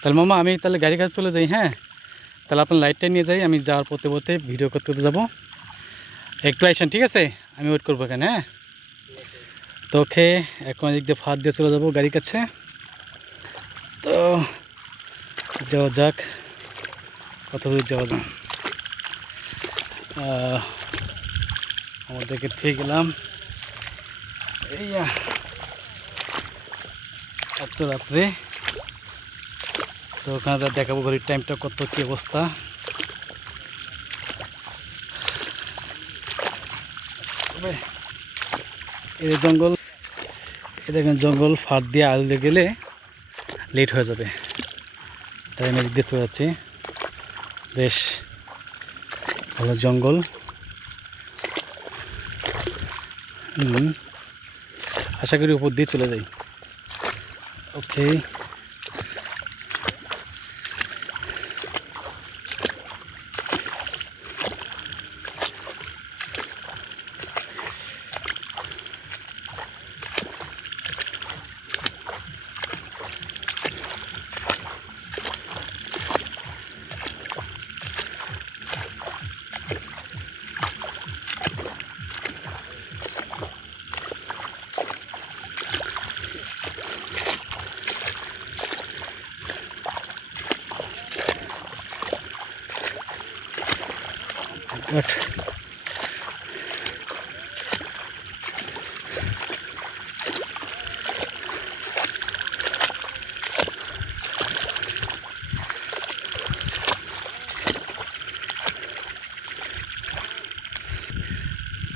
তাহলে মামা আমি তাহলে গাড়ি কাছে চলে যাই। হ্যাঁ, তাহলে আপনার লাইটটা নিয়ে যাই, আমি যাওয়ার পথে পথে ভিডিও করতে যাবো। একটু আইসেন, ঠিক আছে? আমি ওয়েট করবো এখানে। হ্যাঁ, তো ওকে, এখন এদিক দিয়ে ফাঁদ দিয়ে চলে যাবো গাড়ির কাছে। তো যাওয়া যাক, কত দূর যাওয়া যাক। আমাদেরকে পেয়ে গেলাম। এই এত রাত্রে, তো ওখানে যা দেখাবো ঘড়ির টাইমটা কত, কী অবস্থা। তবে এই জঙ্গল, এই দেখেন জঙ্গল ফাঁদ দিয়ে আল দিয়ে গেলে লেট হয়ে যাবে, তাই আমি এদিক দিয়ে চলে যাচ্ছি। বেশ ভালো জঙ্গল। আশা করি উপর দিয়ে চলে যাই। ওকে, বাট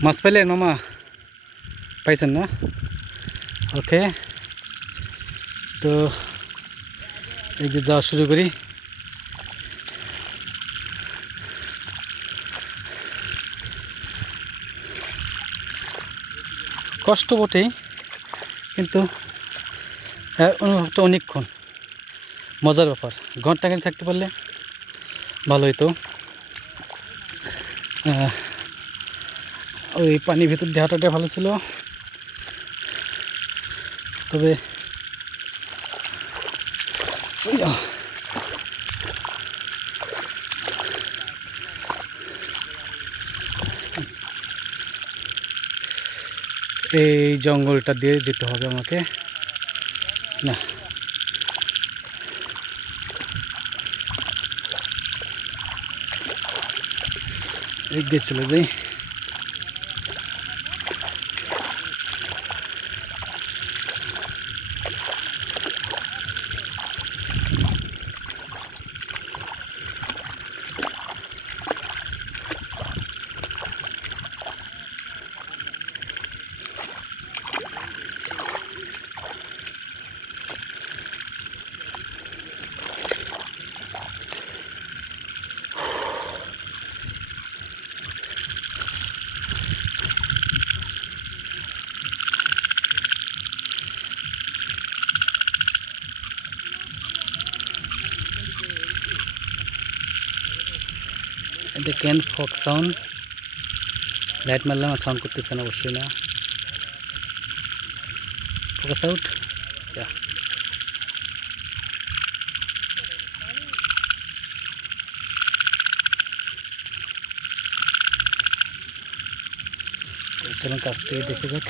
মাছ পাইলেন মামা? পাইছেন না? ওকে, তো এই যে যাওয়া শুরু করি। কষ্ট বটেই, কিন্তু অনুভবটা অনেকক্ষণ মজার ব্যাপার। ঘন্টাখানেক থাকতে পারলে ভালো হইতো। ওই পানির ভিতর দিয়ে হাঁটাটা ভালো ছিল, তবে এই জঙ্গলটা দিয়ে যেতে হবে আমাকে। না, এগিয়ে চলে যাই। দেখেন ফক সাউন্ড, লাইট মারলাম আর সাউন্ড করতেছে না, অবশ্যই না। ফোকাস আউট, চলুন কাছ থেকে দেখে যাক।